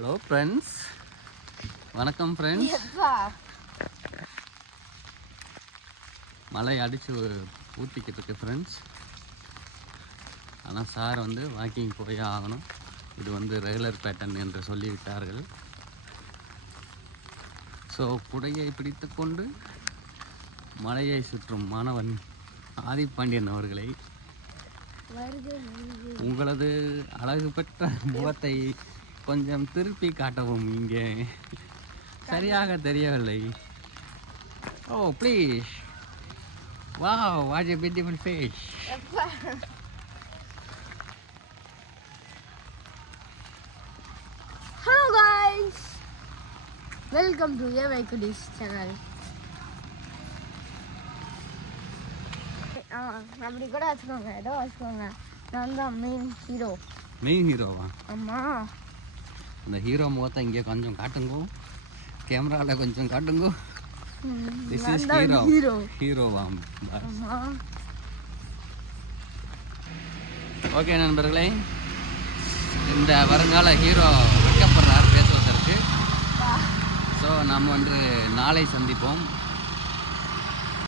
Hello friends, வணக்கம் friends. மழை அடித்து ஊற்றிக்கிட்டு இருக்கு ஃப்ரெண்ட்ஸ். ஆனால் சார் வந்து வாக்கிங் போய் ஆகணும். இது வந்து ரெகுலர் பேட்டர்ன் என்று சொல்லிவிட்டார்கள். ஸோ குடையை பிடித்து கொண்டு மலையை சுற்றும் மாணவன் ஆதிப்பாண்டியன் அவர்களை உங்களது அழகு பெற்ற முகத்தை கொஞ்சம் திருப்பி காட்டவும். இங்கே சரியாக தெரியவில்லை. Oh please. Wow, what a beautiful face. Hello guys, welcome to Yavaikudi's channel. அப்படி கூட வச்சுக்கோங்க, ஏதோ வச்சுக்கோங்க. நான் தான் மெயின் ஹீரோ. மெயின் ஹீரோவா? ஆமாம். அந்த ஹீரோ முகத்தை இங்கே கொஞ்சம் காட்டுங்கோ, கேமராவில் கொஞ்சம் காட்டுங்கோ. This is hero. ஹீரோவா? ஓகே நண்பர்களே, இந்த வருங்கால ஹீரோ வெட்கப்படுறார் பேசுவதற்கு. ஸோ நாம் வந்து நாளை சந்திப்போம்.